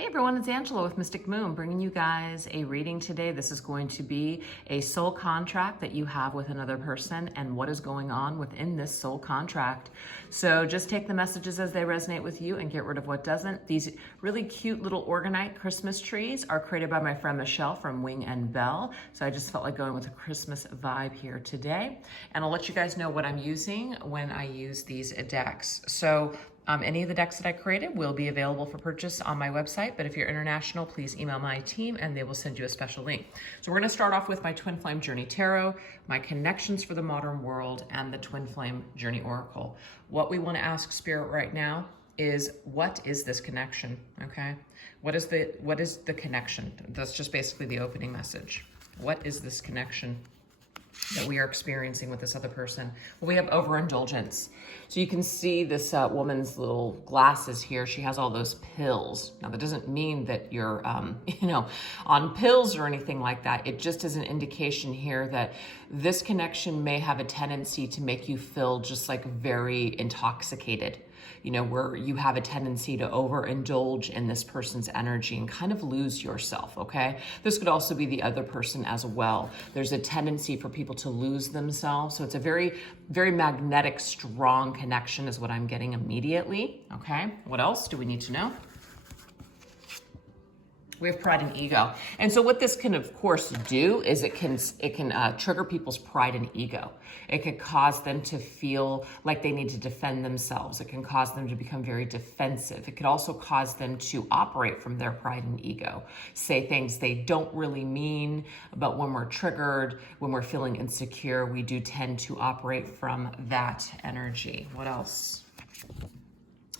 Hey everyone, it's Angela with Mystic Moon, bringing you guys a reading today. This is going to be a soul contract that you have with another person and what is going on within this soul contract. So just take the messages as they resonate with you and get rid of what doesn't. These really cute little orgonite Christmas trees are created by my friend Michelle from Wing and Bell. So I just felt like going with a Christmas vibe here today. And I'll let you guys know what I'm using when I use these decks. So any of the decks that I created will be available for purchase on my website, but if you're international, please email my team and they will send you a special link. So we're going to start off with my Twin Flame Journey Tarot, my Connections for the Modern World, and the Twin Flame Journey Oracle. What we want to ask Spirit right now is, what is this connection? Okay, what is the connection? That's just basically the opening message. What is this connection that we are experiencing with this other person? Well, we have overindulgence. So you can see this woman's little glasses here. She has all those pills. Now, that doesn't mean that you're, on pills or anything like that. It just is an indication here that this connection may have a tendency to make you feel just like very intoxicated. You know, where you have a tendency to overindulge in this person's energy and kind of lose yourself, okay? This could also be the other person as well. There's a tendency for people to lose themselves. So it's a very, very magnetic, strong connection is what I'm getting immediately, okay? What else do we need to know? We have pride and ego. And so what this can, of course, do is it can trigger people's pride and ego. It could cause them to feel like they need to defend themselves. It can cause them to become very defensive. It could also cause them to operate from their pride and ego, say things they don't really mean, but when we're triggered, when we're feeling insecure, we do tend to operate from that energy. What else?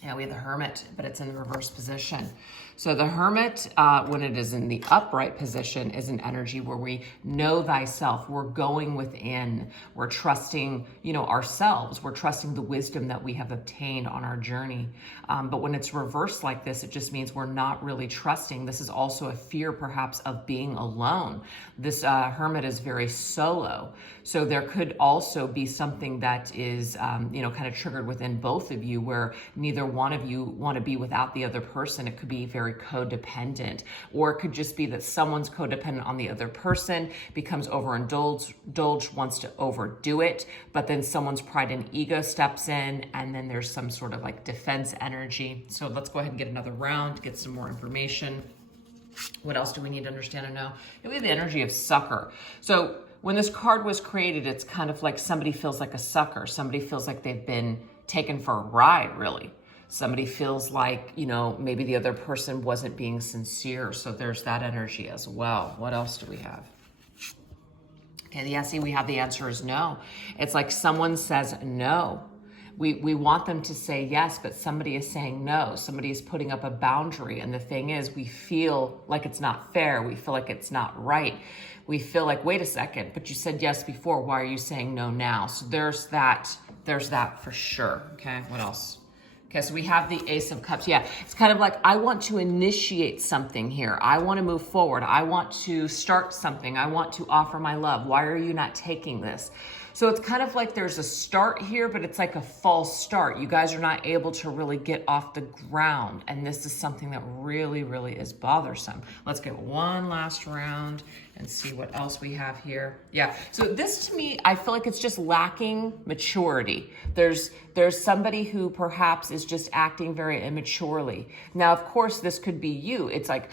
Yeah, we have the Hermit, but it's in the reverse position. So the Hermit, when it is in the upright position, is an energy where we know thyself. We're going within. We're trusting, ourselves. We're trusting the wisdom that we have obtained on our journey. But when it's reversed like this, it just means we're not really trusting. This is also a fear, perhaps, of being alone. This Hermit is very solo. So there could also be something that is, kind of triggered within both of you where neither one of you want to be without the other person. It could be very codependent, or it could just be that someone's codependent on the other person, becomes overindulged, wants to overdo it, but then someone's pride and ego steps in, and then there's some sort of like defense energy. So let's go ahead and get another round, get some more information. What else do we need to understand and know? We have the energy of sucker. So when this card was created, it's kind of like somebody feels like a sucker. Somebody feels like they've been taken for a ride, really. Somebody feels like, maybe the other person wasn't being sincere. So there's that energy as well. What else do we have? Okay, yeah, see, we have the answer is no. It's like someone says no. We want them to say yes, but somebody is saying no. Somebody is putting up a boundary. And the thing is, we feel like it's not fair. We feel like it's not right. We feel like, wait a second, but you said yes before. Why are you saying no now? So there's that for sure. Okay, what else? Okay, so we have the Ace of Cups. Yeah, it's kind of like, I want to initiate something here. I want to move forward. I want to start something. I want to offer my love. Why are you not taking this? So it's kind of like there's a start here, but it's like a false start. You guys are not able to really get off the ground. And this is something that really, really is bothersome. Let's get one last round and see what else we have here. Yeah, so this to me, I feel like it's just lacking maturity. There's somebody who perhaps is just acting very immaturely. Now, of course, this could be you. It's like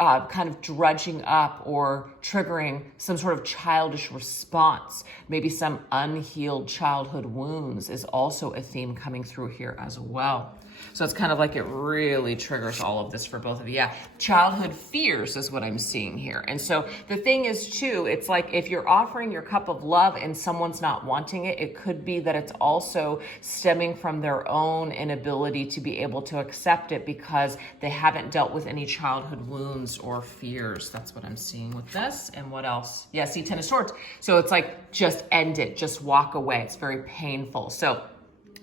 kind of drudging up or triggering some sort of childish response. Maybe some unhealed childhood wounds is also a theme coming through here as well. So it's kind of like it really triggers all of this for both of you. Yeah, childhood fears is what I'm seeing here. And so the thing is too, it's like if you're offering your cup of love and someone's not wanting it, it could be that it's also stemming from their own inability to be able to accept it because they haven't dealt with any childhood wounds or fears. That's what I'm seeing with this. And what else? Yeah, see, Ten of Swords. So it's like, just end it, just walk away. It's very painful. So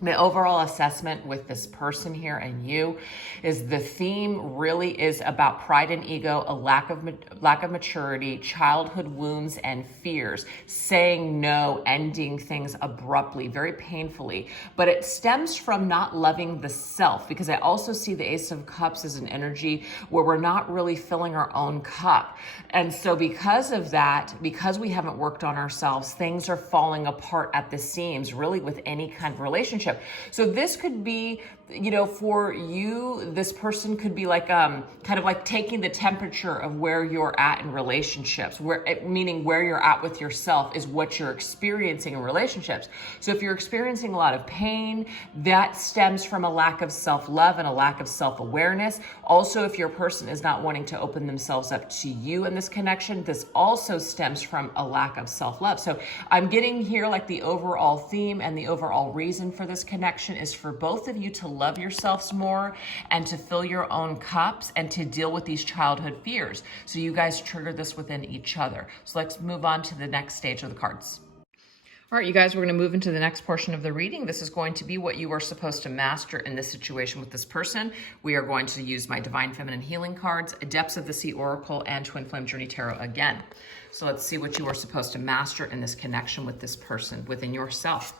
The overall assessment with this person here and you is the theme really is about pride and ego, a lack of maturity, childhood wounds and fears, saying no, ending things abruptly, very painfully. But it stems from not loving the self, because I also see the Ace of Cups as an energy where we're not really filling our own cup. And so because of that, because we haven't worked on ourselves, things are falling apart at the seams, really, with any kind of relationship. So this could be, you know, for you, this person could be like, kind of like taking the temperature of where you're at in relationships, meaning where you're at with yourself is what you're experiencing in relationships. So if you're experiencing a lot of pain, that stems from a lack of self-love and a lack of self-awareness. Also, if your person is not wanting to open themselves up to you in this connection, this also stems from a lack of self-love. So I'm getting here like the overall theme and the overall reason for this connection is for both of you to love yourselves more and to fill your own cups and to deal with these childhood fears. So you guys trigger this within each other. So let's move on to the next stage of the cards. All right, you guys, we're going to move into the next portion of the reading. This is going to be what you are supposed to master in this situation with this person. We are going to use my Divine Feminine Healing cards, Depths of the Sea Oracle, and Twin Flame Journey Tarot again. So let's see what you are supposed to master in this connection with this person within yourself.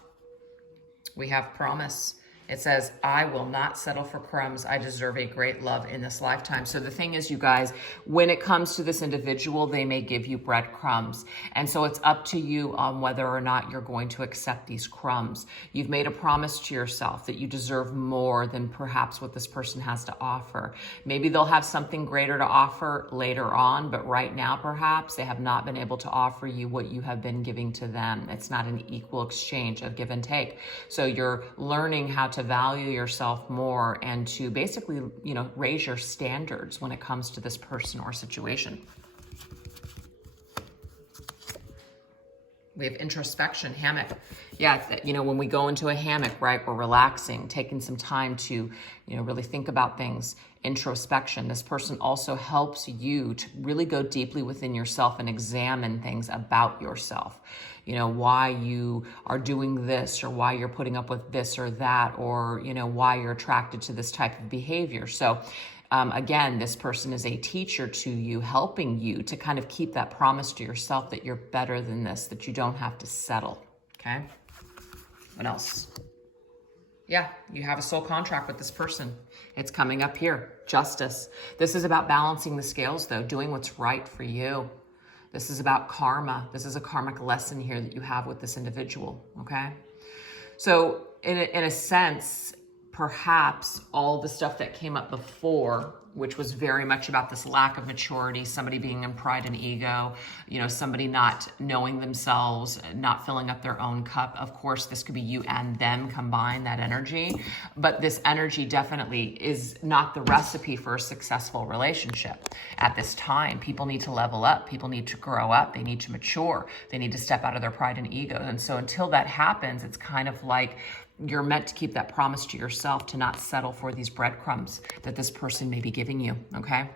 We have promise. It says, I will not settle for crumbs. I deserve a great love in this lifetime. So the thing is, you guys, when it comes to this individual, they may give you breadcrumbs. And so it's up to you on whether or not you're going to accept these crumbs. You've made a promise to yourself that you deserve more than perhaps what this person has to offer. Maybe they'll have something greater to offer later on, but right now, perhaps they have not been able to offer you what you have been giving to them. It's not an equal exchange of give and take. So you're learning how to value yourself more and to basically, you know, raise your standards when it comes to this person or situation. We have introspection, hammock. Yeah, you know, when we go into a hammock, right, we're relaxing, taking some time to, you know, really think about things. Introspection. This person also helps you to really go deeply within yourself and examine things about yourself. You know, why you are doing this, or why you're putting up with this or that, or, you know, why you're attracted to this type of behavior. So again, this person is a teacher to you, helping you to kind of keep that promise to yourself that you're better than this, that you don't have to settle. Okay. What else? Yeah, you have a soul contract with this person. It's coming up here. Justice. This is about balancing the scales, though, doing what's right for you. This is about karma. This is a karmic lesson here that you have with this individual, okay? So in a sense, perhaps all the stuff that came up before, which was very much about this lack of maturity, somebody being in pride and ego, you know, somebody not knowing themselves, not filling up their own cup. Of course, this could be you and them combined, that energy. But this energy definitely is not the recipe for a successful relationship. At this time, people need to level up. People need to grow up. They need to mature. They need to step out of their pride and ego. And so until that happens, it's kind of like you're meant to keep that promise to yourself to not settle for these breadcrumbs that this person may be giving you, okay?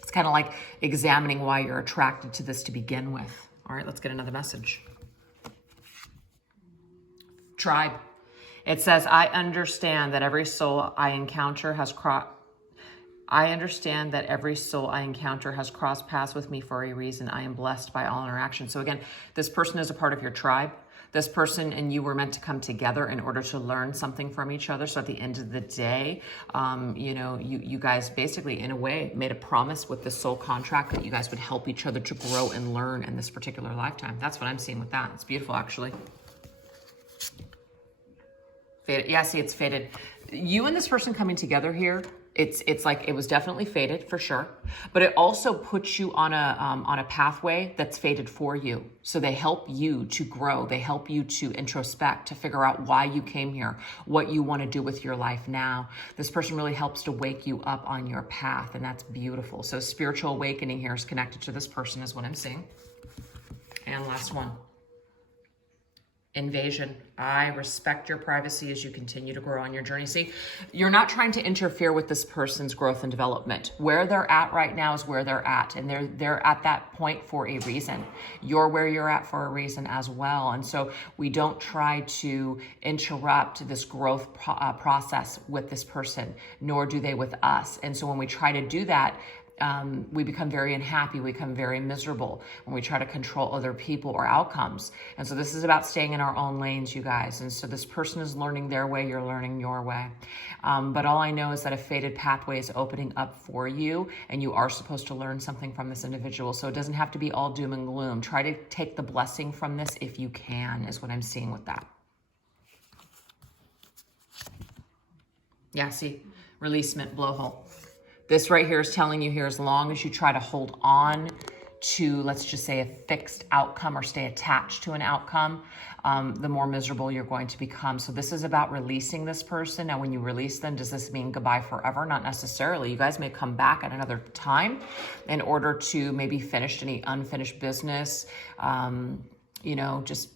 It's kind of like examining why you're attracted to this to begin with. All right, let's get another message. Tribe. It says, I understand that every soul I encounter has crossed paths with me for a reason. I am blessed by all interactions. So again, this person is a part of your tribe. This person and you were meant to come together in order to learn something from each other. So at the end of the day, you know, you guys basically, in a way, made a promise with this soul contract that you guys would help each other to grow and learn in this particular lifetime. That's what I'm seeing with that. It's beautiful, actually. Faded. Yeah, see, it's faded. You and this person coming together here, it's like it was definitely faded for sure, but it also puts you on a pathway that's faded for you. So they help you to grow. They help you to introspect, to figure out why you came here, what you want to do with your life now. This person really helps to wake you up on your path, and that's beautiful. So spiritual awakening here is connected to this person is what I'm seeing. And last one. Invasion. I respect your privacy as you continue to grow on your journey. See, you're not trying to interfere with this person's growth and development. Where they're at right now is where they're at, and they're at that point for a reason. You're where you're at for a reason as well. And so we don't try to interrupt this growth process with this person, nor do they with us. And so when we try to do that, we become very unhappy, we become very miserable when we try to control other people or outcomes. And so this is about staying in our own lanes, you guys. And so this person is learning their way, you're learning your way. But all I know is that a fated pathway is opening up for you, and you are supposed to learn something from this individual. So it doesn't have to be all doom and gloom. Try to take the blessing from this if you can, is what I'm seeing with that. Yeah, see, releasement, blowhole. This right here is telling you here, as long as you try to hold on to, let's just say, a fixed outcome or stay attached to an outcome, the more miserable you're going to become. So this is about releasing this person. Now, when you release them, does this mean goodbye forever? Not necessarily. You guys may come back at another time in order to maybe finish any unfinished business, you know, just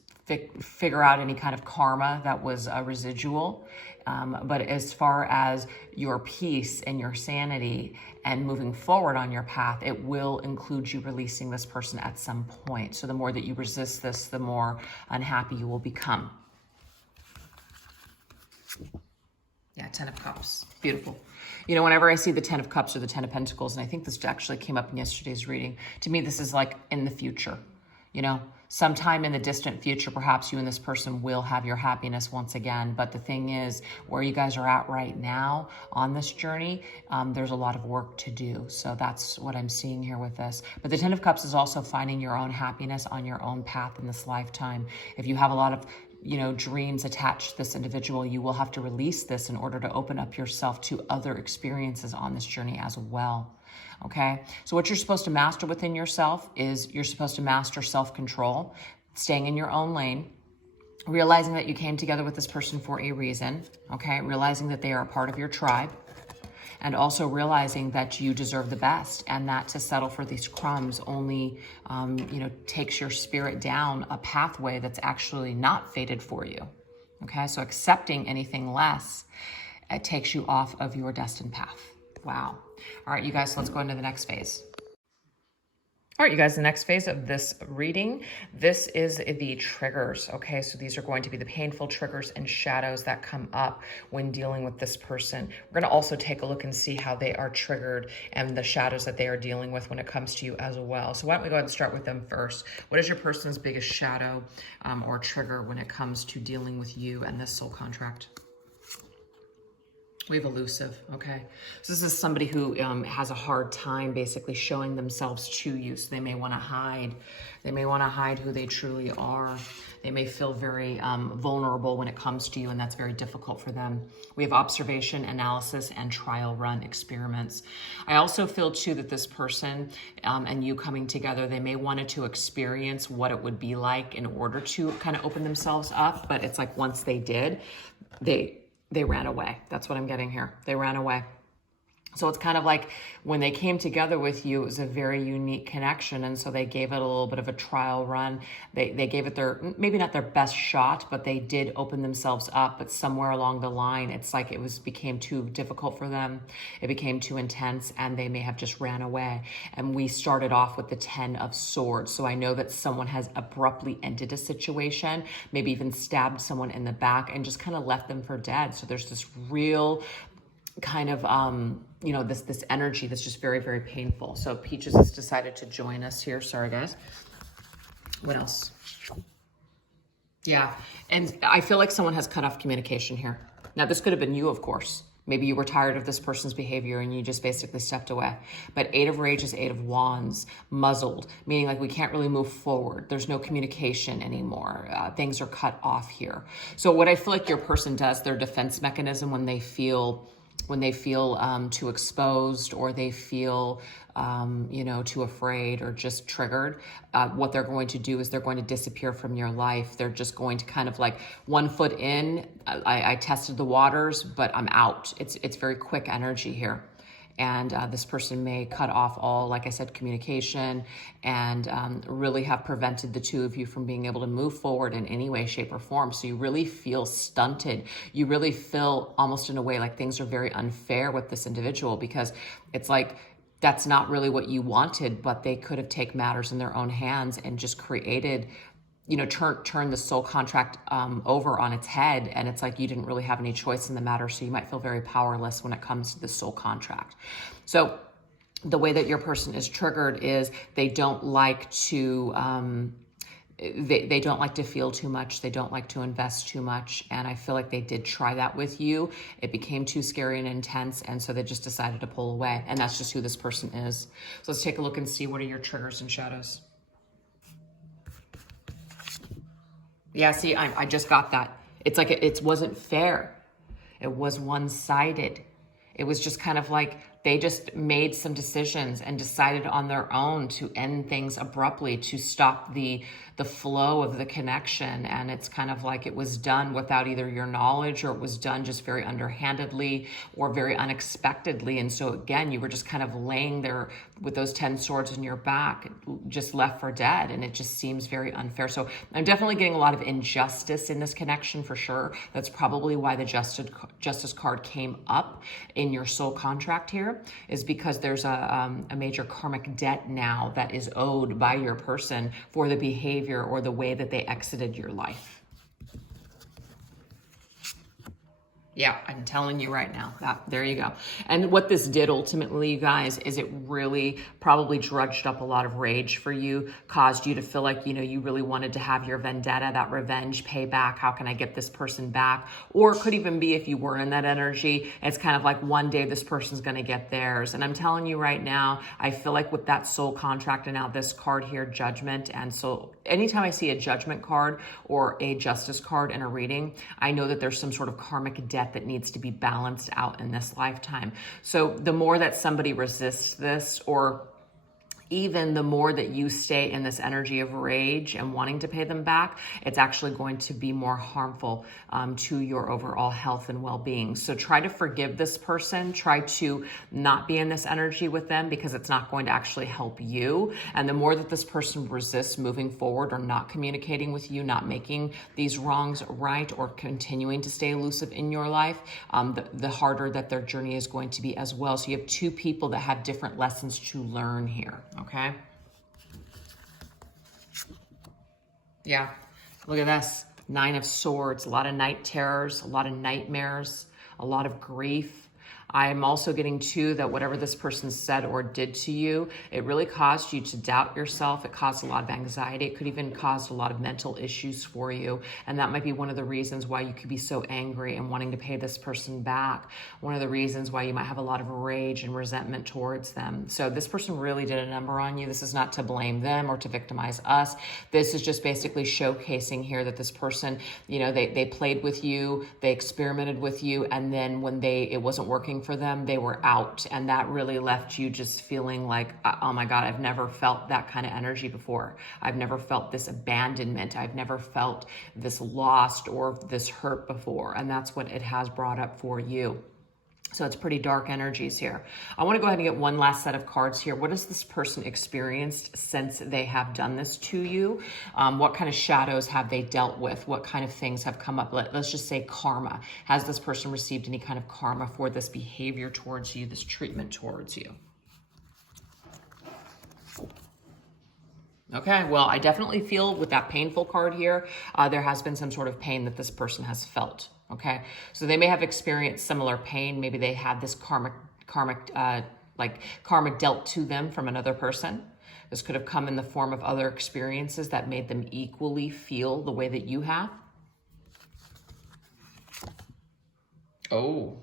figure out any kind of karma that was residual. But as far as your peace and your sanity and moving forward on your path, it will include you releasing this person at some point. So the more that you resist this, the more unhappy you will become. Yeah, 10 of Cups. Beautiful. You know, whenever I see the 10 of Cups or the 10 of Pentacles, and I think this actually came up in yesterday's reading, to me, this is like in the future. You know, sometime in the distant future, perhaps you and this person will have your happiness once again. But the thing is, where you guys are at right now on this journey, there's a lot of work to do. So that's what I'm seeing here with this. But the 10 of Cups is also finding your own happiness on your own path in this lifetime. If you have a lot of, you know, dreams attached to this individual, you will have to release this in order to open up yourself to other experiences on this journey as well. Okay, so what you're supposed to master within yourself is you're supposed to master self-control, staying in your own lane, realizing that you came together with this person for a reason, okay, realizing that they are a part of your tribe, and also realizing that you deserve the best, and that to settle for these crumbs only, you know, takes your spirit down a pathway that's actually not fated for you. Okay, so accepting anything less, it takes you off of your destined path. Wow. All right, you guys, let's go into the next phase. All right, you guys, the next phase of this reading, this is the triggers, okay? So these are going to be the painful triggers and shadows that come up when dealing with this person. We're gonna also take a look and see how they are triggered and the shadows that they are dealing with when it comes to you as well. So why don't we go ahead and start with them first. What is your person's biggest shadow or trigger when it comes to dealing with you and this soul contract? We have elusive, okay? So this is somebody who has a hard time basically showing themselves to you. So they may want to hide. They may want to hide who they truly are. They may feel very vulnerable when it comes to you, and that's very difficult for them. We have observation, analysis, and trial run experiments. I also feel too that this person and you coming together, they may wanted to experience what it would be like in order to kind of open themselves up. But it's like once they did, they ran away. That's what I'm getting here. They ran away. So it's kind of like when they came together with you, it was a very unique connection. And so they gave it a little bit of a trial run. They gave it their, maybe not their best shot, but they did open themselves up. But somewhere along the line, it's like it became too difficult for them. It became too intense, and they may have just ran away. And we started off with the 10 of Swords. So I know that someone has abruptly ended a situation, maybe even stabbed someone in the back and just kind of left them for dead. So there's this real kind of, you know, this energy that's just very, very painful. So Peaches has decided to join us here. Sorry, guys. What else? Yeah. And I feel like someone has cut off communication here. Now, this could have been you, of course. Maybe you were tired of this person's behavior and you just basically stepped away. But 8 of Rage is 8 of Wands, muzzled, meaning like we can't really move forward. There's no communication anymore. Things are cut off here. So what I feel like your person does, their defense mechanism when they feel too exposed, or they feel, you know, too afraid or just triggered, what they're going to do is they're going to disappear from your life. They're just going to kind of like 1 foot in. I tested the waters, but I'm out. It's very quick energy here. And this person may cut off all, like I said, communication, and really have prevented the two of you from being able to move forward in any way, shape, or form. So you really feel stunted. You really feel almost in a way like things are very unfair with this individual, because it's like that's not really what you wanted, but they could have taken matters in their own hands and just created, turn the soul contract over on its head. And it's like you didn't really have any choice in the matter. So you might feel very powerless when it comes to the soul contract. So the way that your person is triggered is they don't like to, they don't like to feel too much. They don't like to invest too much. And I feel like they did try that with you. It became too scary and intense. And so they just decided to pull away. And that's just who this person is. So let's take a look and see, what are your triggers and shadows? Yeah, see, I just got that. It's like it wasn't fair. It was one-sided. It was just kind of like they just made some decisions and decided on their own to end things abruptly, to stop the flow of the connection. And it's kind of like it was done without either your knowledge, or it was done just very underhandedly or very unexpectedly. And so again, you were just kind of laying there with those 10 swords in your back, just left for dead. And it just seems very unfair. So I'm definitely getting a lot of injustice in this connection for sure. That's probably why the justice card came up in your soul contract here, is because there's a major karmic debt now that is owed by your person for the behavior or the way that they exited your life. Yeah, I'm telling you right now, there you go. And what this did ultimately, you guys, is it really probably drudged up a lot of rage for you, caused you to feel like, you really wanted to have your vendetta, that revenge, payback. How can I get this person back? Or it could even be, if you were in that energy, it's kind of like one day this person's going to get theirs. And I'm telling you right now, I feel like with that soul contract and now this card here, judgment. And so anytime I see a judgment card or a justice card in a reading, I know that there's some sort of karmic debt that needs to be balanced out in this lifetime. So the more that somebody resists this, or even the more that you stay in this energy of rage and wanting to pay them back, it's actually going to be more harmful to your overall health and well-being. So try to forgive this person. Try to not be in this energy with them, because it's not going to actually help you. And the more that this person resists moving forward or not communicating with you, not making these wrongs right, or continuing to stay elusive in your life, the harder that their journey is going to be as well. So you have two people that have different lessons to learn here. Okay. Yeah. Look at this. 9 of Swords, a lot of night terrors, a lot of nightmares, a lot of grief. I am also getting too that whatever this person said or did to you, it really caused you to doubt yourself. It caused a lot of anxiety. It could even cause a lot of mental issues for you. And that might be one of the reasons why you could be so angry and wanting to pay this person back. One of the reasons why you might have a lot of rage and resentment towards them. So this person really did a number on you. This is not to blame them or to victimize us. This is just basically showcasing here that this person, they played with you, they experimented with you, and then when it wasn't working for them, they were out. And that really left you just feeling like, oh my God, I've never felt that kind of energy before. I've never felt this abandonment. I've never felt this lost or this hurt before. And that's what it has brought up for you. So it's pretty dark energies here. I want to go ahead and get one last set of cards here. What has this person experienced since they have done this to you? What kind of shadows have they dealt with? What kind of things have come up? Let's just say karma. Has this person received any kind of karma for this behavior towards you, this treatment towards you? Okay, well, I definitely feel with that painful card here, there has been some sort of pain that this person has felt. Okay, so they may have experienced similar pain. Maybe they had this karma dealt to them from another person. This could have come in the form of other experiences that made them equally feel the way that you have. Oh,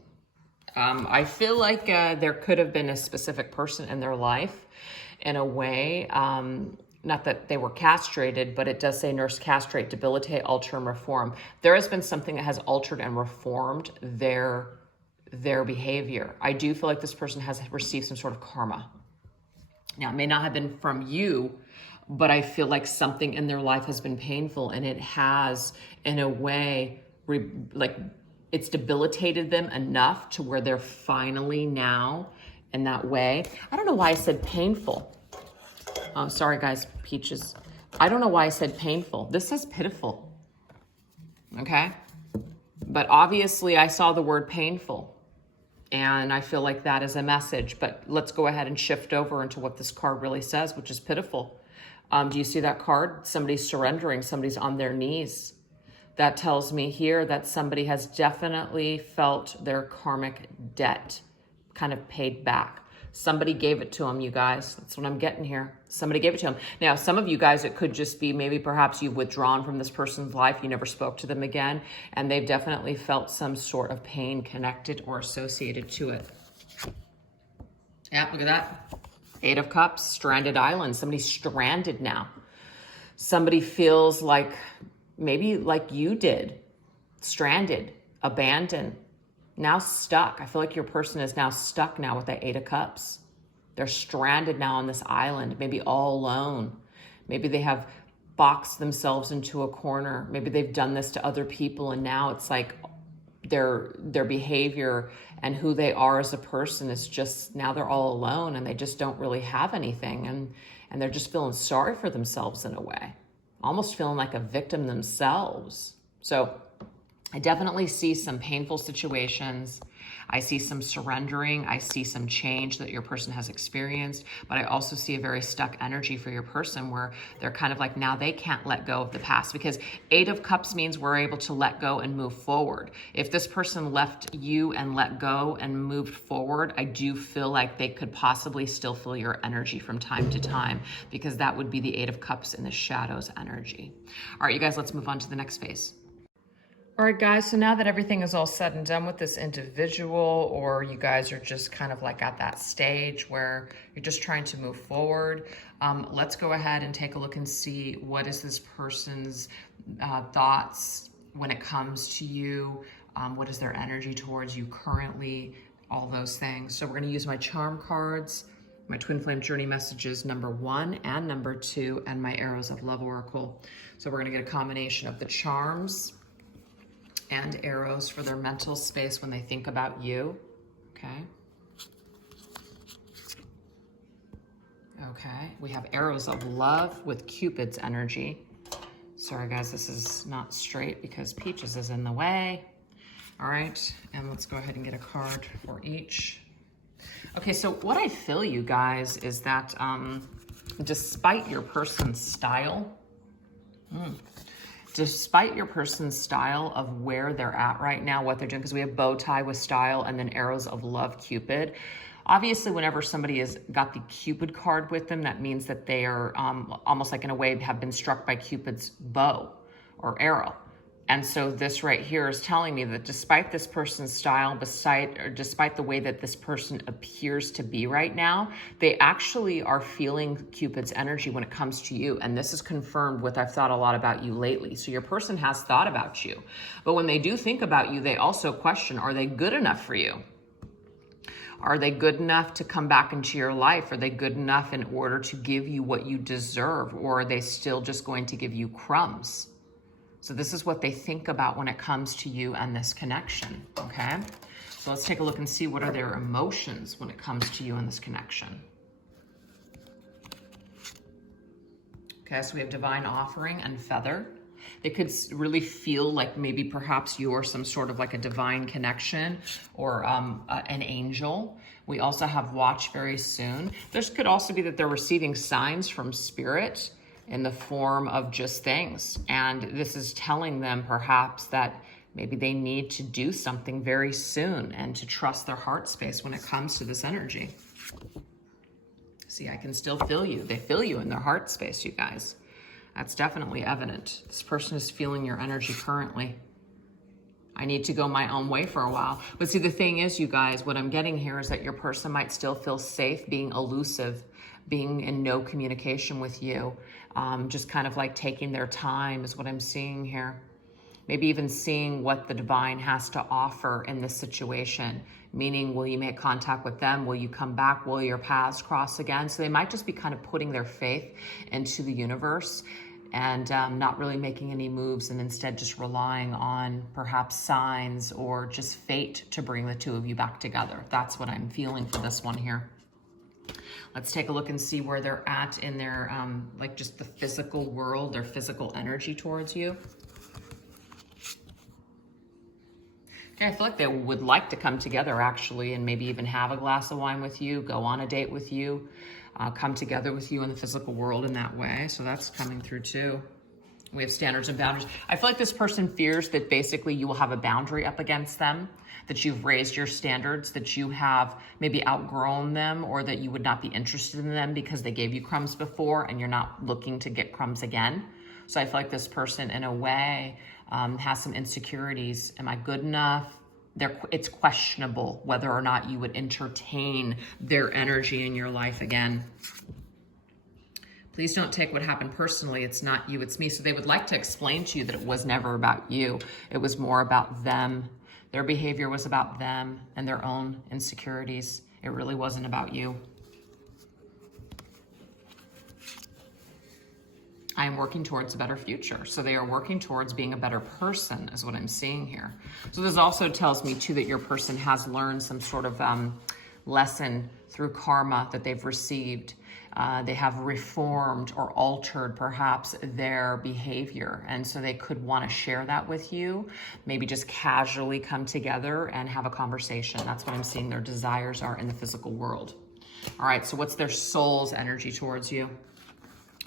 I feel like there could have been a specific person in their life in a way, not that they were castrated, but it does say nurse, castrate, debilitate, alter, and reform. There has been something that has altered and reformed their behavior. I do feel like this person has received some sort of karma. Now, it may not have been from you, but I feel like something in their life has been painful, and it has, in a way, it's debilitated them enough to where they're finally now in that way. I don't know why I said painful. Oh, sorry guys, Peaches. I don't know why I said painful. This says pitiful, okay? But obviously I saw the word painful, and I feel like that is a message. But let's go ahead and shift over into what this card really says, which is pitiful. Do you see that card? Somebody's surrendering, somebody's on their knees. That tells me here that somebody has definitely felt their karmic debt kind of paid back. Somebody gave it to them, you guys. That's what I'm getting here. Somebody gave it to them. Now, some of you guys, it could just be maybe perhaps you've withdrawn from this person's life. You never spoke to them again, and they've definitely felt some sort of pain connected or associated to it. Yeah, look at that. 8 of Cups, stranded island. Somebody's stranded now. Somebody feels like, maybe like you did, stranded, abandoned, now stuck. I feel like your person is now stuck now with that 8 of Cups. They're stranded now on this island, maybe all alone. Maybe they have boxed themselves into a corner. Maybe they've done this to other people, and now it's like their behavior and who they are as a person is just, now they're all alone and they just don't really have anything, and they're just feeling sorry for themselves in a way, almost feeling like a victim themselves. So I definitely see some painful situations. I see some surrendering. I see some change that your person has experienced, but I also see a very stuck energy for your person where they're kind of like, now they can't let go of the past, because 8 of Cups means we're able to let go and move forward. If this person left you and let go and moved forward, I do feel like they could possibly still feel your energy from time to time, because that would be the 8 of Cups in the shadows energy. All right, you guys, let's move on to the next phase. All right, guys, so now that everything is all said and done with this individual, or you guys are just kind of like at that stage where you're just trying to move forward, let's go ahead and take a look and see what is this person's thoughts when it comes to you, what is their energy towards you currently, all those things. So we're going to use my charm cards, my Twin Flame Journey messages number 1 and number 2, and my Arrows of Love Oracle. So we're going to get a combination of the charms and arrows for their mental space when they think about you. Okay. Okay, we have Arrows of Love with Cupid's energy. Sorry guys, this is not straight because Peaches is in the way. All right, and let's go ahead and get a card for each. Okay, so what I feel, you guys, is that despite your person's style, despite your person's style of where they're at right now, what they're doing, because we have bow tie with style and then Arrows of Love, Cupid. Obviously, whenever somebody has got the Cupid card with them, that means that they are almost like in a way have been struck by Cupid's bow or arrow. And so this right here is telling me that despite this person's style, despite the way that this person appears to be right now, they actually are feeling Cupid's energy when it comes to you. And this is confirmed with I've thought a lot about you lately. So your person has thought about you. But when they do think about you, they also question, are they good enough for you? Are they good enough to come back into your life? Are they good enough in order to give you what you deserve? Or are they still just going to give you crumbs? So this is what they think about when it comes to you and this connection, okay? So let's take a look and see what are their emotions when it comes to you and this connection. Okay, so we have Divine Offering and Feather. They could really feel like maybe perhaps you're some sort of like a divine connection or an angel. We also have Watch Very Soon. This could also be that they're receiving signs from Spirit in the form of just things. And this is telling them perhaps that maybe they need to do something very soon and to trust their heart space when it comes to this energy. See, I can still feel you. They feel you in their heart space, you guys. That's definitely evident. This person is feeling your energy currently. I need to go my own way for a while. But see, the thing is, you guys, what I'm getting here is that your person might still feel safe being elusive, being in no communication with you, just kind of like taking their time is what I'm seeing here. Maybe even seeing what the divine has to offer in this situation, meaning will you make contact with them? Will you come back? Will your paths cross again? So they might just be kind of putting their faith into the universe and not really making any moves, and instead just relying on perhaps signs or just fate to bring the two of you back together. That's what I'm feeling for this one here. Let's take a look and see where they're at in their, like just the physical world, their physical energy towards you. Okay, I feel like they would like to come together actually, and maybe even have a glass of wine with you, go on a date with you, come together with you in the physical world in that way. So that's coming through too. We have standards and boundaries. I feel like this person fears that basically you will have a boundary up against them, that you've raised your standards, that you have maybe outgrown them, or that you would not be interested in them because they gave you crumbs before and you're not looking to get crumbs again. So I feel like this person in a way has some insecurities. Am I good enough? It's questionable whether or not you would entertain their energy in your life again. Please don't take what happened personally. It's not you, it's me. So they would like to explain to you that it was never about you. It was more about them. Their behavior was about them and their own insecurities. It really wasn't about you. I am working towards a better future. So they are working towards being a better person is what I'm seeing here. So this also tells me too that your person has learned some sort of lesson through karma that they've received. They have reformed or altered perhaps their behavior. And so they could want to share that with you, maybe just casually come together and have a conversation. That's what I'm seeing their desires are in the physical world. All right, so what's their soul's energy towards you?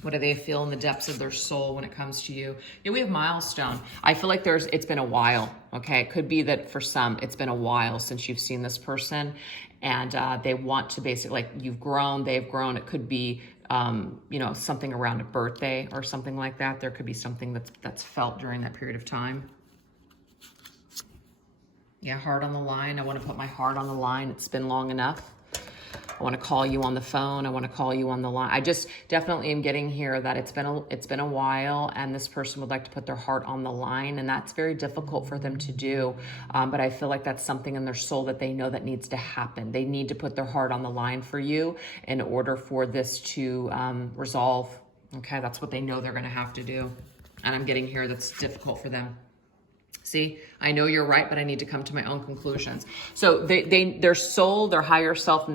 What do they feel in the depths of their soul when it comes to you? Yeah, we have milestone. I feel like it's been a while, okay? It could be that for some, it's been a while since you've seen this person, and they want to basically, like, you've grown, they've grown. It could be, you know, something around a birthday or something like that. There could be something that's felt during that period of time. Yeah, heart on the line. I want to put my heart on the line. It's been long enough. I want to call you on the phone. I want to call you on the line. I just definitely am getting here that it's been a while, and this person would like to put their heart on the line, and that's very difficult for them to do. But I feel like that's something in their soul that they know that needs to happen. They need to put their heart on the line for you in order for this to resolve. Okay, that's what they know they're going to have to do. And I'm getting here that's difficult for them. See, I know you're right, but I need to come to my own conclusions. So their soul, their higher self,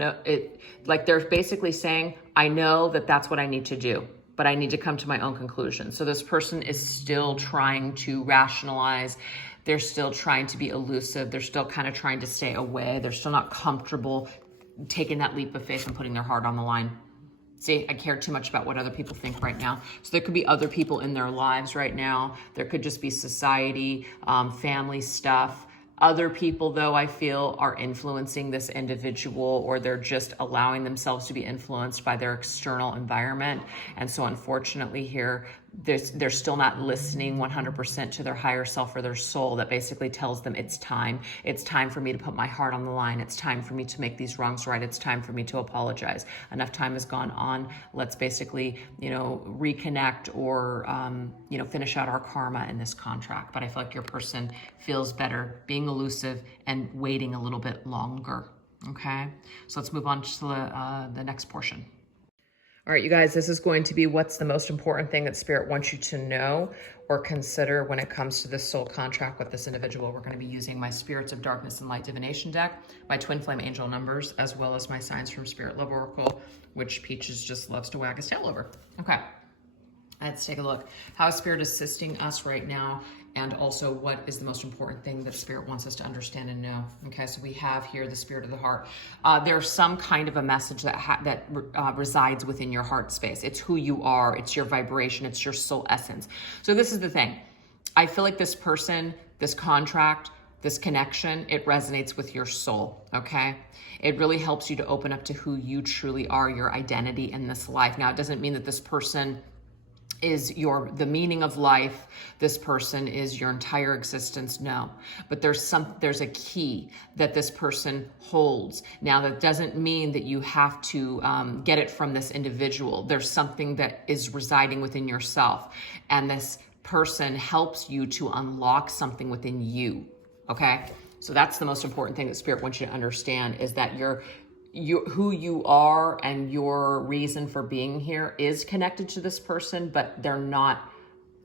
like they're basically saying, I know that that's what I need to do, but I need to come to my own conclusions. So this person is still trying to rationalize. They're still trying to be elusive. They're still kind of trying to stay away. They're still not comfortable taking that leap of faith and putting their heart on the line. See, I care too much about what other people think right now. So there could be other people in their lives right now. There could just be society, family stuff. Other people, though, I feel are influencing this individual, or they're just allowing themselves to be influenced by their external environment. And so unfortunately here, they're still not listening 100% to their higher self or their soul that basically tells them it's time. It's time for me to put my heart on the line. It's time for me to make these wrongs right. It's time for me to apologize. Enough time has gone on. Let's basically, reconnect or, finish out our karma in this contract. But I feel like your person feels better being elusive and waiting a little bit longer. Okay, so let's move on to the next portion. All right, you guys, this is going to be what's the most important thing that Spirit wants you to know or consider when it comes to this soul contract with this individual. We're going to be using my Spirits of Darkness and Light Divination deck, my Twin Flame Angel numbers, as well as my Signs from Spirit Love Oracle, which Peaches just loves to wag his tail over. Okay, let's take a look. How is Spirit assisting us right now? And also, what is the most important thing that Spirit wants us to understand and know? Okay, so we have here the Spirit of the Heart. There's some kind of a message that resides within your heart space. It's who you are. It's your vibration. It's your soul essence. So this is the thing. I feel like this person, this contract, this connection, it resonates with your soul, okay? It really helps you to open up to who you truly are, your identity in this life. Now, it doesn't mean that this person is the meaning of life. This person is your entire existence. No, but there's a key that this person holds. Now, that doesn't mean that you have to get it from this individual. There's something that is residing within yourself, and this person helps you to unlock something within you. Okay, so that's the most important thing that Spirit wants you to understand, is that who you are and your reason for being here is connected to this person, but they're not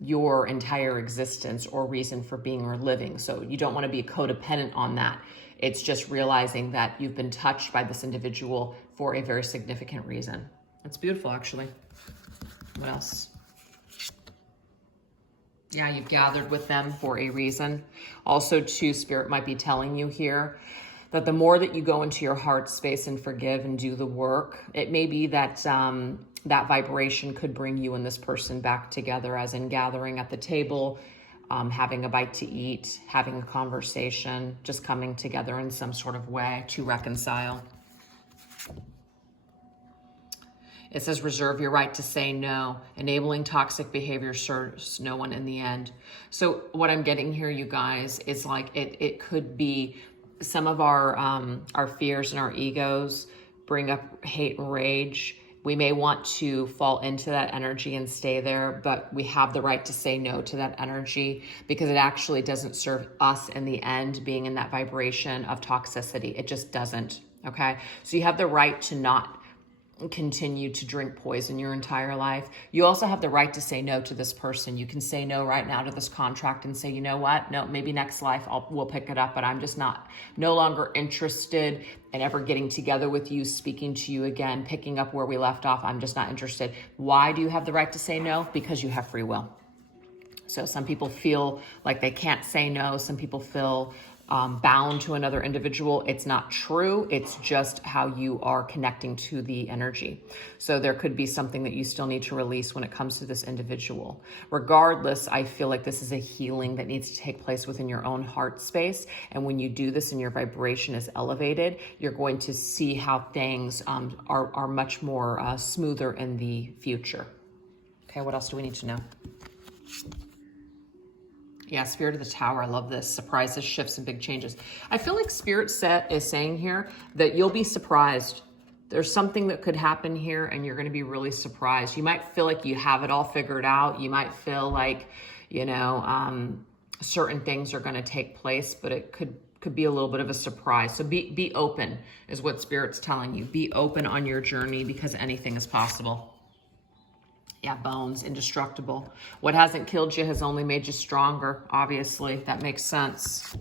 your entire existence or reason for being or living. So you don't want to be codependent on that. It's just realizing that you've been touched by this individual for a very significant reason. It's beautiful, actually. What else? Yeah, you've gathered with them for a reason. Also, too, Spirit might be telling you here that the more that you go into your heart space and forgive and do the work, it may be that that vibration could bring you and this person back together, as in gathering at the table, having a bite to eat, having a conversation, just coming together in some sort of way to reconcile. It says, reserve your right to say no. Enabling toxic behavior serves no one in the end. So what I'm getting here, you guys, is like it could be some of our fears and our egos bring up hate and rage. We may want to fall into that energy and stay there, but we have the right to say no to that energy because it actually doesn't serve us in the end, being in that vibration of toxicity. It just doesn't, okay? So you have the right to not continue to drink poison your entire life. You also have the right to say no to this person. You can say no right now to this contract and say, you know what? No, maybe next life we'll pick it up, but I'm just no longer interested in ever getting together with you, speaking to you again, picking up where we left off. I'm just not interested. Why do you have the right to say no? Because you have free will. So some people feel like they can't say no. Some people feel bound to another individual. It's not true. It's just how you are connecting to the energy. So there could be something that you still need to release when it comes to this individual. Regardless, I feel like this is a healing that needs to take place within your own heart space. And when you do this and your vibration is elevated, you're going to see how things are much more smoother in the future. Okay, what else do we need to know? Yeah, Spirit of the Tower. I love this. Surprises, shifts, and big changes. I feel like Spirit is saying here that you'll be surprised. There's something that could happen here and you're going to be really surprised. You might feel like you have it all figured out. You might feel like, certain things are going to take place, but it could be a little bit of a surprise. So be open is what Spirit's telling you. Be open on your journey because anything is possible. Yeah, bones, indestructible. What hasn't killed you has only made you stronger. Obviously, that makes sense.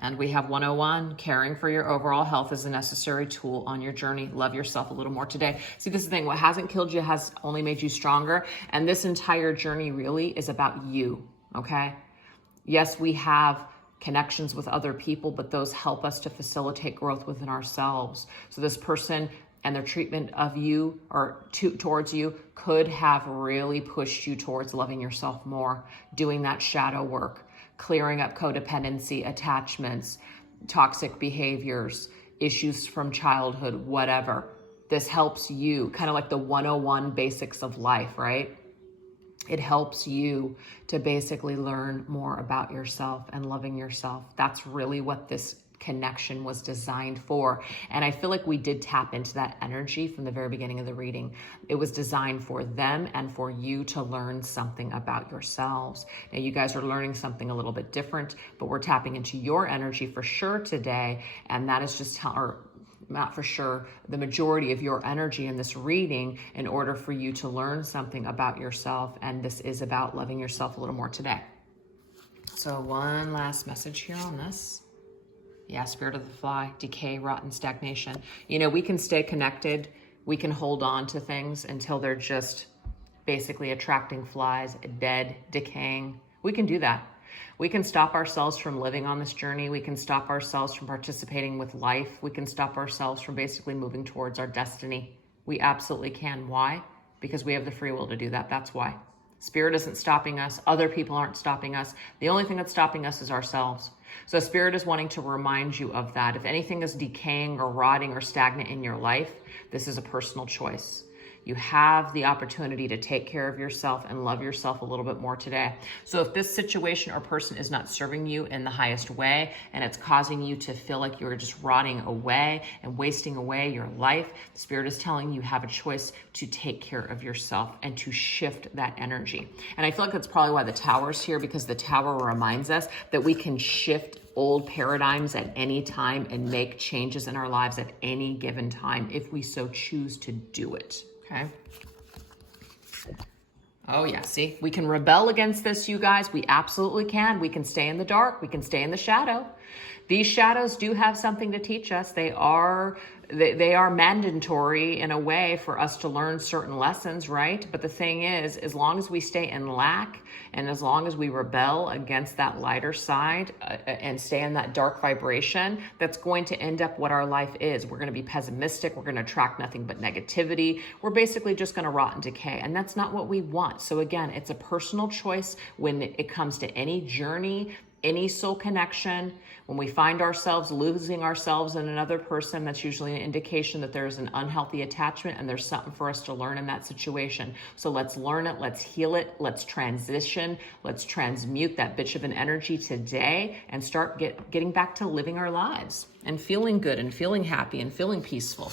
And we have 101, caring for your overall health is a necessary tool on your journey. Love yourself a little more today. See, this is the thing. What hasn't killed you has only made you stronger. And this entire journey really is about you, okay? Yes, we have connections with other people, but those help us to facilitate growth within ourselves. So this person and their treatment of you or towards you could have really pushed you towards loving yourself more, doing that shadow work, clearing up codependency, attachments, toxic behaviors, issues from childhood, whatever. This helps you, kind of like the 101 basics of life, right? It helps you to basically learn more about yourself and loving yourself. That's really what this connection was designed for. And I feel like we did tap into that energy from the very beginning of the reading. It was designed for them and for you to learn something about yourselves. Now you guys are learning something a little bit different, but we're tapping into your energy for sure today. And that is just not for sure, the majority of your energy in this reading in order for you to learn something about yourself. And this is about loving yourself a little more today. So one last message here on this. Yeah, Spirit of the Fly, decay, rot, and stagnation. We can stay connected. We can hold on to things until they're just basically attracting flies, dead, decaying. We can do that. We can stop ourselves from living on this journey. We can stop ourselves from participating with life. We can stop ourselves from basically moving towards our destiny. We absolutely can. Why? Because we have the free will to do that. That's why. Spirit isn't stopping us. Other people aren't stopping us. The only thing that's stopping us is ourselves. So Spirit is wanting to remind you of that. If anything is decaying or rotting or stagnant in your life, this is a personal choice. You have the opportunity to take care of yourself and love yourself a little bit more today. So if this situation or person is not serving you in the highest way and it's causing you to feel like you're just rotting away and wasting away your life, the Spirit is telling you have a choice to take care of yourself and to shift that energy. And I feel like that's probably why the Tower's here, because the Tower reminds us that we can shift old paradigms at any time and make changes in our lives at any given time if we so choose to do it. Okay. Oh yeah, see, we can rebel against this, you guys. We absolutely can. We can stay in the dark. We can stay in the shadow. These shadows do have something to teach us. They are mandatory in a way for us to learn certain lessons, right? But the thing is, as long as we stay in lack and as long as we rebel against that lighter side and stay in that dark vibration, that's going to end up what our life is. We're going to be pessimistic. We're going to attract nothing but negativity. We're basically just going to rot and decay. And that's not what we want. So again, it's a personal choice when it comes to any journey, any soul connection. When we find ourselves losing ourselves in another person, that's usually an indication that there's an unhealthy attachment and there's something for us to learn in that situation. So let's learn it, let's heal it, let's transition, let's transmute that bitch of an energy today and start getting back to living our lives and feeling good and feeling happy and feeling peaceful.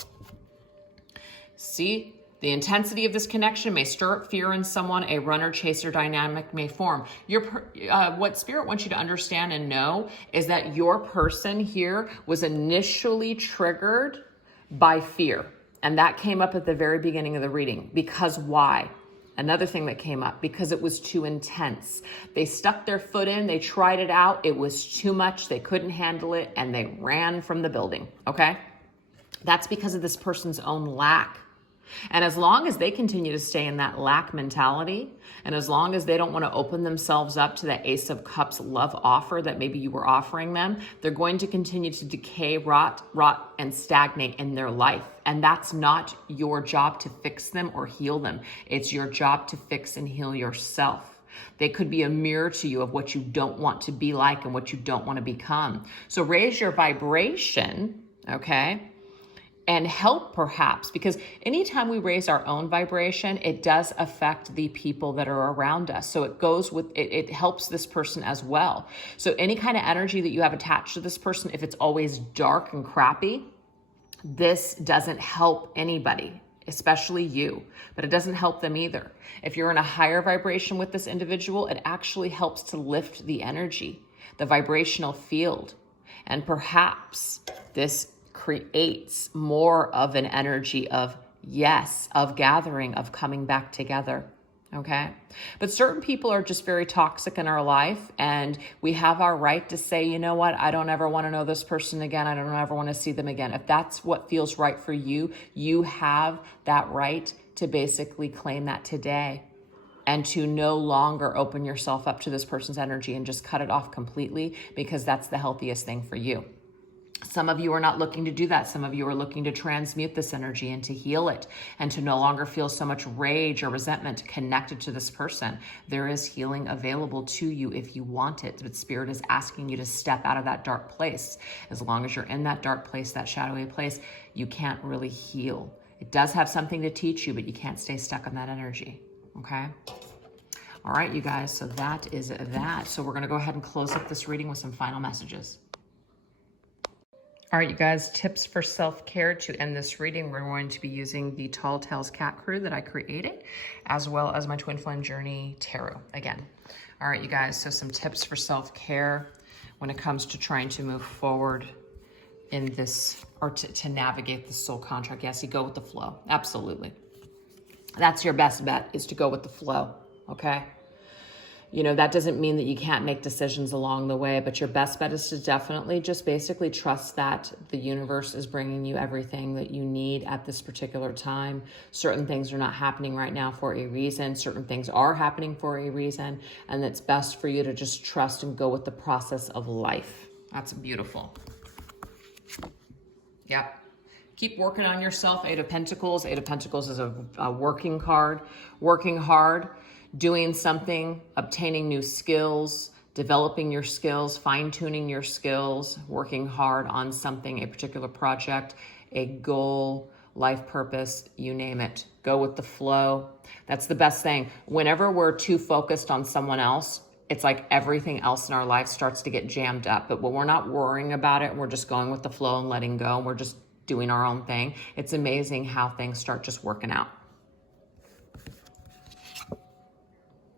See? The intensity of this connection may stir up fear in someone. A runner-chaser dynamic may form. What Spirit wants you to understand and know is that your person here was initially triggered by fear. And that came up at the very beginning of the reading. Because why? Another thing that came up, because it was too intense. They stuck their foot in, they tried it out, it was too much, they couldn't handle it, and they ran from the building, okay? That's because of this person's own lack. And as long as they continue to stay in that lack mentality, and as long as they don't want to open themselves up to that Ace of Cups love offer that maybe you were offering them, they're going to continue to decay, rot, and stagnate in their life. And that's not your job to fix them or heal them. It's your job to fix and heal yourself. They could be a mirror to you of what you don't want to be like and what you don't want to become. So raise your vibration, okay? And help perhaps, because anytime we raise our own vibration, it does affect the people that are around us. So it goes with, it helps this person as well. So any kind of energy that you have attached to this person, if it's always dark and crappy, this doesn't help anybody, especially you, but it doesn't help them either. If you're in a higher vibration with this individual, it actually helps to lift the energy, the vibrational field. And perhaps this creates more of an energy of yes, of gathering, of coming back together, okay? But certain people are just very toxic in our life, and we have our right to say, you know what, I don't ever want to know this person again. I don't ever want to see them again. If that's what feels right for you, you have that right to basically claim that today and to no longer open yourself up to this person's energy and just cut it off completely, because that's the healthiest thing for you. Some of you are not looking to do that. Some of you are looking to transmute this energy and to heal it and to no longer feel so much rage or resentment connected to this person. There is healing available to you if you want it, but Spirit is asking you to step out of that dark place. As long as you're in that dark place, that shadowy place, you can't really heal. It does have something to teach you, but you can't stay stuck on that energy, okay? All right, you guys, so that is that. So we're going to go ahead and close up this reading with some final messages. All right, you guys, tips for self-care to end this reading. We're going to be using the Tall Tales Cat Crew that I created, as well as my Twin Flame Journey Tarot again. All right, you guys, so some tips for self-care when it comes to trying to move forward in this, or to navigate the soul contract. Yes, you go with the flow. Absolutely. That's your best bet, is to go with the flow, okay? You know, that doesn't mean that you can't make decisions along the way, but your best bet is to definitely just basically trust that the universe is bringing you everything that you need at this particular time. Certain things are not happening right now for a reason. Certain things are happening for a reason. And it's best for you to just trust and go with the process of life. That's beautiful. Yep. Keep working on yourself. Eight of Pentacles. Eight of Pentacles is a working card. Working hard. Doing something, obtaining new skills, developing your skills, fine-tuning your skills, working hard on something, a particular project, a goal, life purpose, you name it. Go with the flow. That's the best thing. Whenever we're too focused on someone else, it's like everything else in our life starts to get jammed up. But when we're not worrying about it, we're just going with the flow and letting go, and we're just doing our own thing, it's amazing how things start just working out.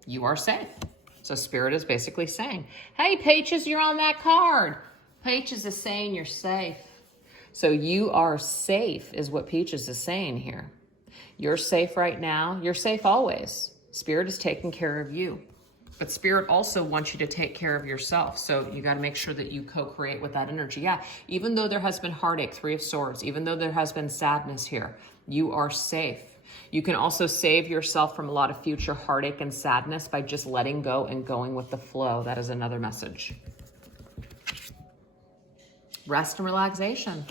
You are safe. So Spirit is basically saying, hey, Peaches, you're on that card. Peaches is saying you're safe. So you are safe is what Peaches is saying here. You're safe right now. You're safe always. Spirit is taking care of you. But Spirit also wants you to take care of yourself. So you got to make sure that you co-create with that energy. Yeah, even though there has been heartache, Three of Swords, even though there has been sadness here, you are safe. You can also save yourself from a lot of future heartache and sadness by just letting go and going with the flow. That is another message. Rest and relaxation.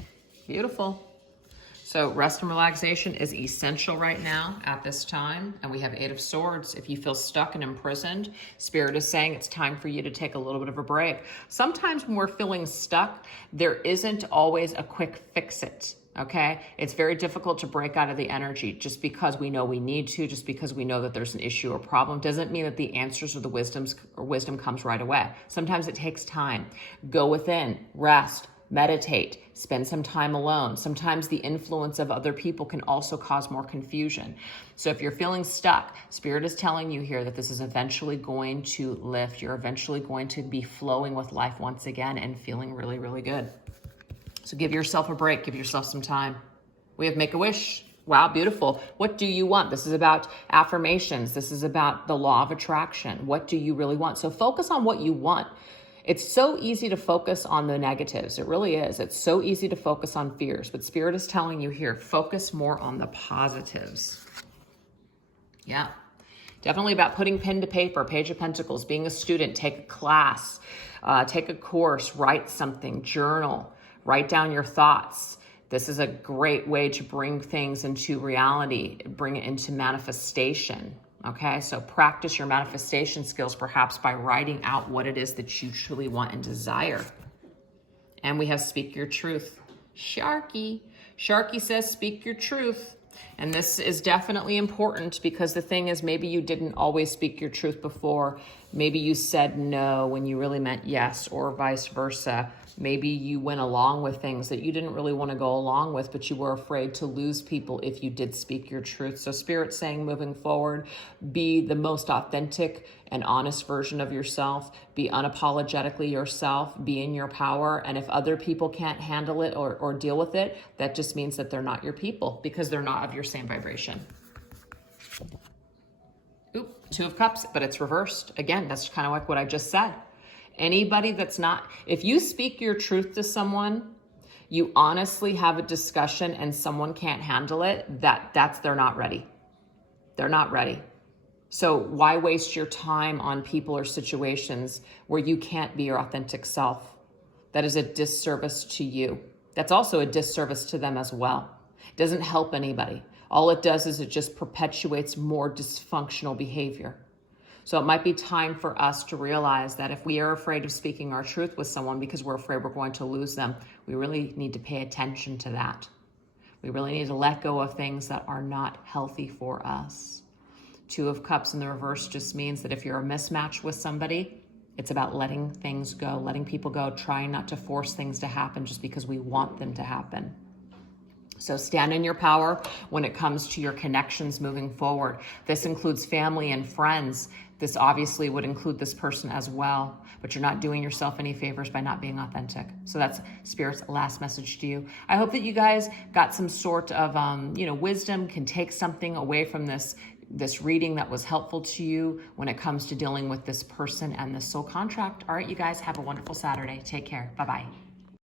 Beautiful. So rest and relaxation is essential right now at this time. And we have Eight of Swords. If you feel stuck and imprisoned, Spirit is saying it's time for you to take a little bit of a break. Sometimes when we're feeling stuck, there isn't always a quick fix it. Okay, it's very difficult to break out of the energy. Just because we know we need to, just because we know that there's an issue or problem, doesn't mean that the answers or the wisdom comes right away. Sometimes it takes time. Go within, rest, meditate, spend some time alone. Sometimes the influence of other people can also cause more confusion. So if you're feeling stuck, Spirit is telling you here that this is eventually going to lift. You're eventually going to be flowing with life once again and feeling really, really good. So give yourself a break, give yourself some time. We have Make-A-Wish. Wow, beautiful. What do you want? This is about affirmations. This is about the law of attraction. What do you really want? So focus on what you want. It's so easy to focus on the negatives. It really is. It's so easy to focus on fears. But Spirit is telling you here, focus more on the positives. Yeah. Definitely about putting pen to paper, Page of Pentacles, being a student, take a class, take a course, write something, journal. Write down your thoughts. This is a great way to bring things into reality, bring it into manifestation. Okay, so practice your manifestation skills perhaps by writing out what it is that you truly want and desire. And we have Speak Your Truth. Sharky. Sharky says speak your truth. And this is definitely important because the thing is, maybe you didn't always speak your truth before. Maybe you said no when you really meant yes, or vice versa. Maybe you went along with things that you didn't really want to go along with, but you were afraid to lose people if you did speak your truth. So Spirit's saying moving forward, be the most authentic and honest version of yourself. Be unapologetically yourself. Be in your power. And if other people can't handle it or deal with it, that just means that they're not your people because they're not of your same vibration. Oop, Two of Cups, but it's reversed. Again, that's kind of like what I just said. Anybody that's not, if you speak your truth to someone, you honestly have a discussion and someone can't handle it, they're not ready. They're not ready. So why waste your time on people or situations where you can't be your authentic self? That is a disservice to you. That's also a disservice to them as well. It doesn't help anybody. All it does is it just perpetuates more dysfunctional behavior. So it might be time for us to realize that if we are afraid of speaking our truth with someone because we're afraid we're going to lose them, we really need to pay attention to that. We really need to let go of things that are not healthy for us. Two of Cups in the reverse just means that if you're a mismatch with somebody, it's about letting things go, letting people go, trying not to force things to happen just because we want them to happen. So stand in your power when it comes to your connections moving forward. This includes family and friends. This obviously would include this person as well, but you're not doing yourself any favors by not being authentic. So that's Spirit's last message to you. I hope that you guys got some sort of, wisdom, can take something away from this reading that was helpful to you when it comes to dealing with this person and this soul contract. All right, you guys have a wonderful Saturday. Take care. Bye-bye.